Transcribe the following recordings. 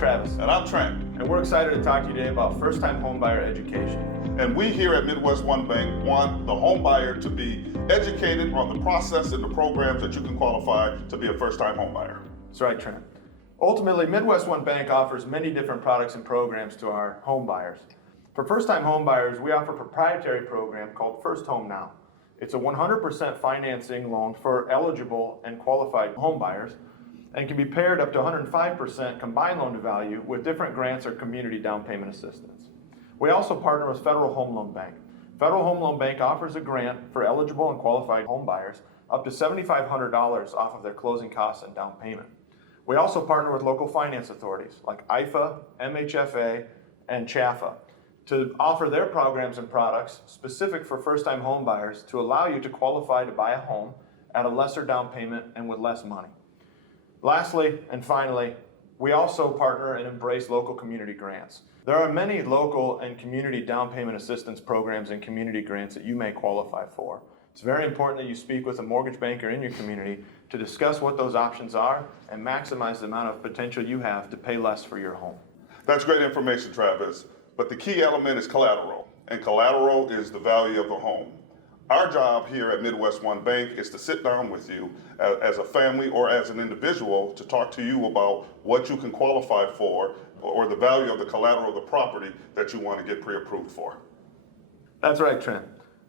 Travis. And I'm Trent. And we're excited to talk to you today about first-time homebuyer education. And we here at MidWestOne Bank want the home buyer to be educated on the process and the programs that you can qualify to be a first-time home buyer. That's right, Trent. Ultimately, MidWestOne Bank offers many different products and programs to our home buyers. For first-time home buyers, we offer a proprietary program called First Home Now. It's a 100% financing loan for eligible and qualified home buyers and can be paired up to 105% combined loan to value with different grants or community down payment assistance. We also partner with Federal Home Loan Bank. Federal Home Loan Bank offers a grant for eligible and qualified home buyers up to $7,500 off of their closing costs and down payment. We also partner with local finance authorities like IFA, MHFA, and CHAFA to offer their programs and products specific for first-time home buyers to allow you to qualify to buy a home at a lesser down payment and with less money. Lastly, and finally, we also partner and embrace local community grants. There are many local and community down payment assistance programs and community grants that you may qualify for. It's very important that you speak with a mortgage banker in your community to discuss what those options are and maximize the amount of potential you have to pay less for your home. That's great information, Travis. But the key element is collateral, and collateral is the value of the home. Our job here at MidWestOne Bank is to sit down with you as a family or as an individual to talk to you about what you can qualify for or the value of the collateral of the property that you want to get pre-approved for. That's right, Trent.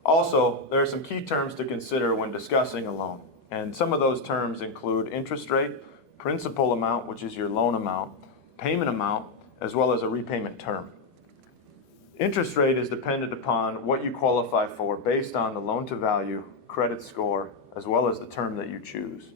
Also, there are some key terms to consider when discussing a loan, and some of those terms include interest rate, principal amount, which is your loan amount, payment amount, as well as a repayment term. Interest rate is dependent upon what you qualify for based on the loan to value, credit score, as well as the term that you choose.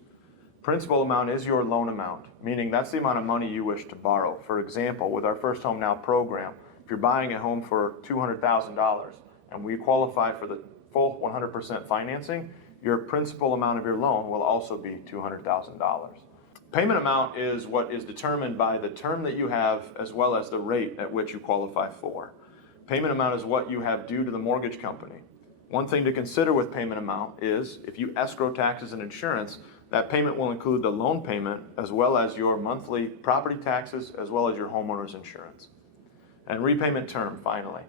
Principal amount is your loan amount, meaning that's the amount of money you wish to borrow. For example, with our First Home Now program, if you're buying a home for $200,000 and we qualify for the full 100% financing, your principal amount of your loan will also be $200,000. Payment amount is what is determined by the term that you have as well as the rate at which you qualify for. Payment amount is what you have due to the mortgage company. One thing to consider with payment amount is if you escrow taxes and insurance, that payment will include the loan payment as well as your monthly property taxes as well as your homeowner's insurance. And repayment term, finally.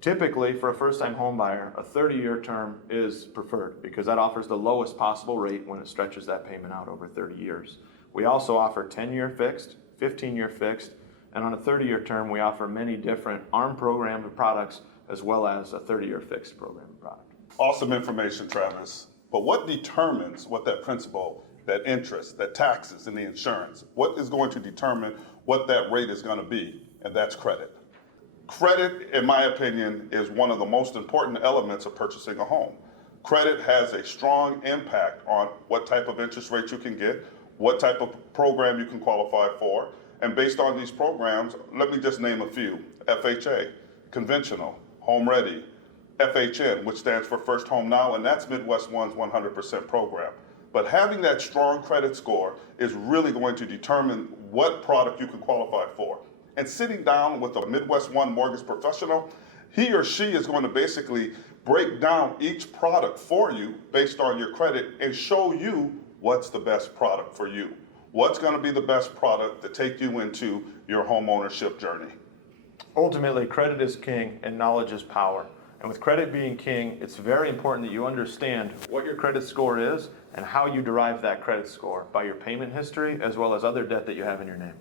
Typically, for a first-time home buyer, a 30-year term is preferred because that offers the lowest possible rate when it stretches that payment out over 30 years. We also offer 10-year fixed, 15-year fixed, and on a 30-year term, we offer many different ARM program products as well as a 30-year fixed program product. Awesome information, Travis. But what determines what that principal, that interest, that taxes, and the insurance, what is going to determine what that rate is going to be? And that's credit. Credit, in my opinion, is one of the most important elements of purchasing a home. Credit has a strong impact on what type of interest rate you can get, what type of program you can qualify for. And based on these programs, let me just name a few. FHA, conventional, home ready, FHN, which stands for First Home Now, and that's MidWestOne's 100% program. But having that strong credit score is really going to determine what product you can qualify for. And sitting down with a MidWestOne mortgage professional, he or she is going to basically break down each product for you based on your credit and show you what's the best product for you. What's going to be the best product to take you into your home ownership journey? Ultimately, credit is king and knowledge is power. And with credit being king, it's very important that you understand what your credit score is and how you derive that credit score by your payment history as well as other debt that you have in your name.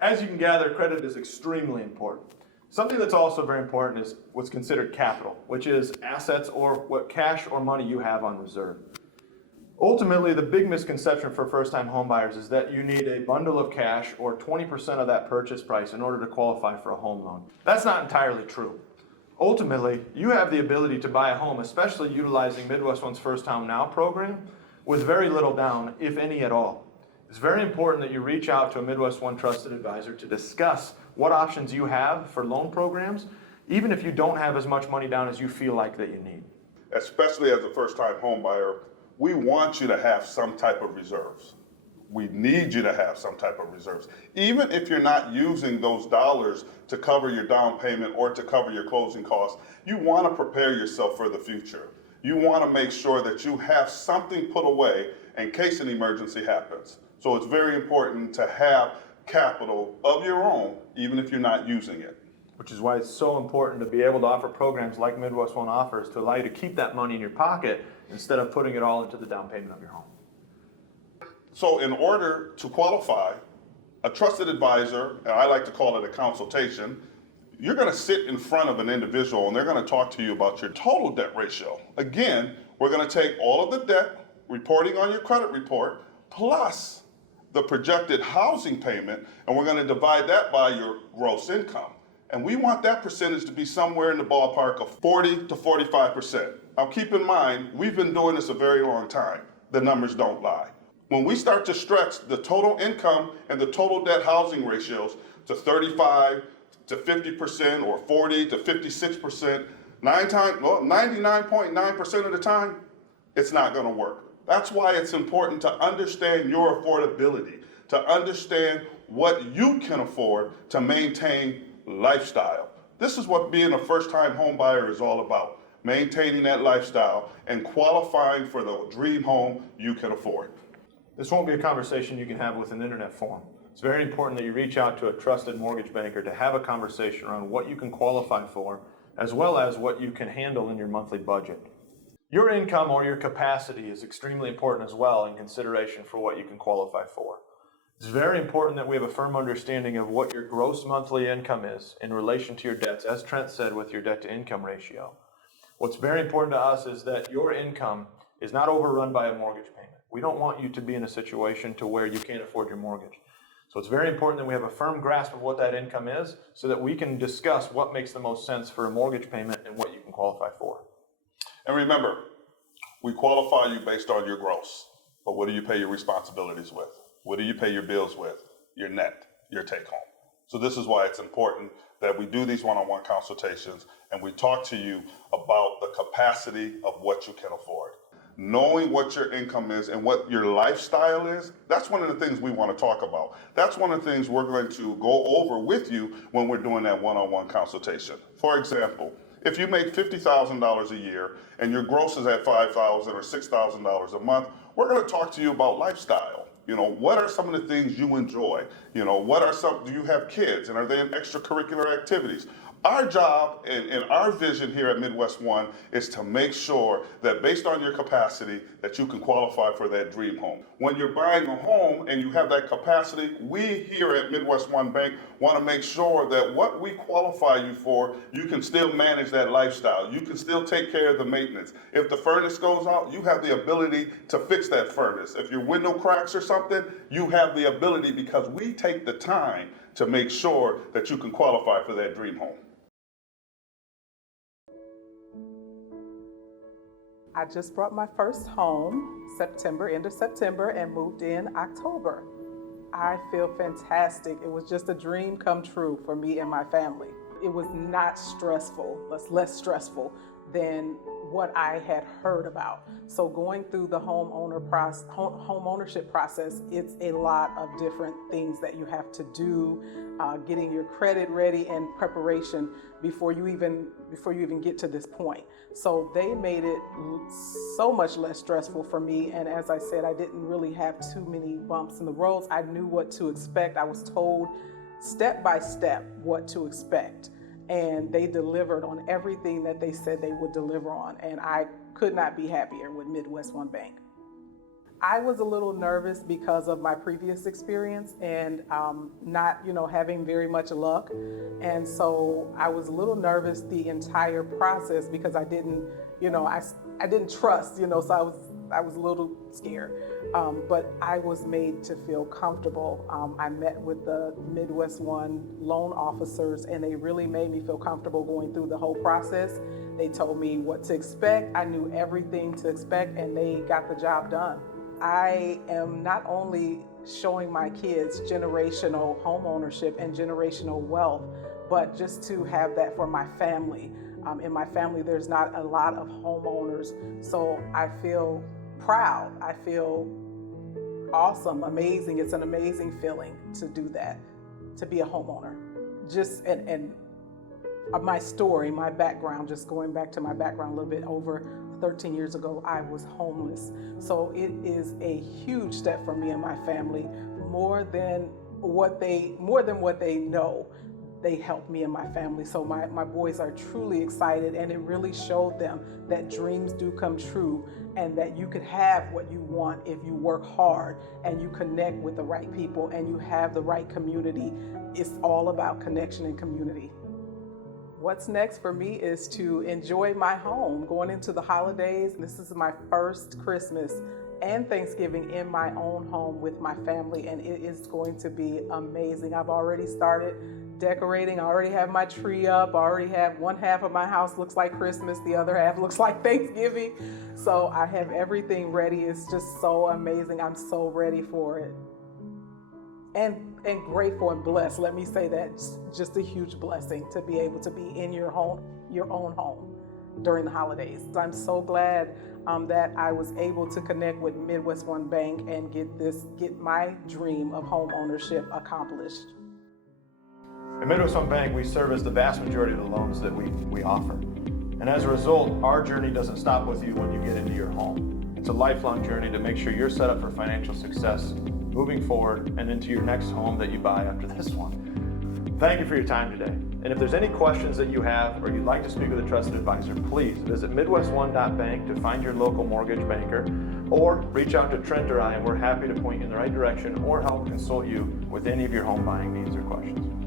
As you can gather, credit is extremely important. Something that's also very important is what's considered capital, which is assets or what cash or money you have on reserve. Ultimately, the big misconception for first-time homebuyers is that you need a bundle of cash or 20% of that purchase price in order to qualify for a home loan. That's not entirely true. Ultimately, you have the ability to buy a home, especially utilizing MidWestOne's First Home Now program, with very little down, if any at all. It's very important that you reach out to a MidWestOne trusted advisor to discuss what options you have for loan programs, even if you don't have as much money down as you feel like that you need. Especially as a first-time home buyer, we want you to have some type of reserves. We need you to have some type of reserves. Even if you're not using those dollars to cover your down payment or to cover your closing costs, you want to prepare yourself for the future. You want to make sure that you have something put away in case an emergency happens. So it's very important to have capital of your own, even if you're not using it. Which is why it's so important to be able to offer programs like MidWestOne offers to allow you to keep that money in your pocket instead of putting it all into the down payment of your home. So in order to qualify, a trusted advisor, and I like to call it a consultation, you're going to sit in front of an individual and they're going to talk to you about your total debt ratio. Again, we're going to take all of the debt, reporting on your credit report, plus the projected housing payment, and we're going to divide that by your gross income. And we want that percentage to be somewhere in the ballpark of 40 to 45%. Now keep in mind, we've been doing this a very long time. The numbers don't lie. When we start to stretch the total income and the total debt housing ratios to 35 to 50% or 40 to 56%, 99.9% of the time, it's not going to work. That's why it's important to understand your affordability, to understand what you can afford to maintain lifestyle. This is what being a first-time home buyer is all about, maintaining that lifestyle and qualifying for the dream home you can afford. This won't be a conversation you can have with an internet forum. It's very important that you reach out to a trusted mortgage banker to have a conversation around what you can qualify for, as well as what you can handle in your monthly budget. Your income or your capacity is extremely important as well in consideration for what you can qualify for. It's very important that we have a firm understanding of what your gross monthly income is in relation to your debts, as Trent said, with your debt to income ratio. What's very important to us is that your income is not overrun by a mortgage payment. We don't want you to be in a situation to where you can't afford your mortgage. So it's very important that we have a firm grasp of what that income is so that we can discuss what makes the most sense for a mortgage payment and what you can qualify for. And remember, we qualify you based on your gross, but what do you pay your responsibilities with? What do you pay your bills with? Your net, your take home. So this is why it's important that we do these one-on-one consultations and we talk to you about the capacity of what you can afford. Knowing what your income is and what your lifestyle is, that's one of the things we want to talk about. That's one of the things we're going to go over with you when we're doing that one-on-one consultation. For example, if you make $50,000 a year and your gross is at $5,000 or $6,000 a month, we're going to talk to you about lifestyle. You know, what are some of the things you enjoy? You know, do you have kids and are they in extracurricular activities? Our job and our vision here at MidWestOne is to make sure that based on your capacity that you can qualify for that dream home. When you're buying a home and you have that capacity, we here at MidWestOne Bank want to make sure that what we qualify you for, you can still manage that lifestyle. You can still take care of the maintenance. If the furnace goes out, you have the ability to fix that furnace. If your window cracks or something, you have the ability because we take the time to make sure that you can qualify for that dream home. I just bought my first home end of September, and moved in October. I feel fantastic. It was just a dream come true for me and my family. It was not stressful, less stressful than what I had heard about. So going through the home ownership process, it's a lot of different things that you have to do, getting your credit ready and preparation before you even get to this point. So they made it so much less stressful for me. And as I said, I didn't really have too many bumps in the roads. I knew what to expect. I was told step by step what to expect. And they delivered on everything that they said they would deliver on. And I could not be happier with MidWestOne Bank. I was a little nervous because of my previous experience and not, having very much luck. And so I was a little nervous the entire process because I didn't, I didn't trust, so I was a little scared. But I was made to feel comfortable. I met with the MidWestOne loan officers and they really made me feel comfortable going through the whole process. They told me what to expect. I knew everything to expect and they got the job done. I am not only showing my kids generational home ownership and generational wealth, but just to have that for my family. In my family, there's not a lot of homeowners, so I feel proud. I feel awesome, amazing. It's an amazing feeling to do that, to be a homeowner. And my story, my background, just going back to my background a little bit, over 13 years ago, I was homeless. So it is a huge step for me and my family, more than more than what they know. They helped me and my family. So my boys are truly excited, and it really showed them that dreams do come true and that you could have what you want if you work hard and you connect with the right people and you have the right community. It's all about connection and community. What's next for me is to enjoy my home going into the holidays. This is my first Christmas and Thanksgiving in my own home with my family, and it is going to be amazing. I've already started decorating. I already have my tree up. I already have one half of my house looks like Christmas, the other half looks like Thanksgiving. So I have everything ready. It's just so amazing. I'm so ready for it. And grateful and blessed. Let me say that, just a huge blessing to be able to be in your own home during the holidays. I'm so glad that I was able to connect with MidWestOne Bank and get my dream of home ownership accomplished. At MidWestOne Bank, we service the vast majority of the loans that we offer. And as a result, our journey doesn't stop with you when you get into your home. It's a lifelong journey to make sure you're set up for financial success moving forward and into your next home that you buy after this one. Thank you for your time today. And if there's any questions that you have or you'd like to speak with a trusted advisor, please visit MidWestOne.bank to find your local mortgage banker, or reach out to Trent or I, and we're happy to point you in the right direction or help consult you with any of your home buying needs or questions.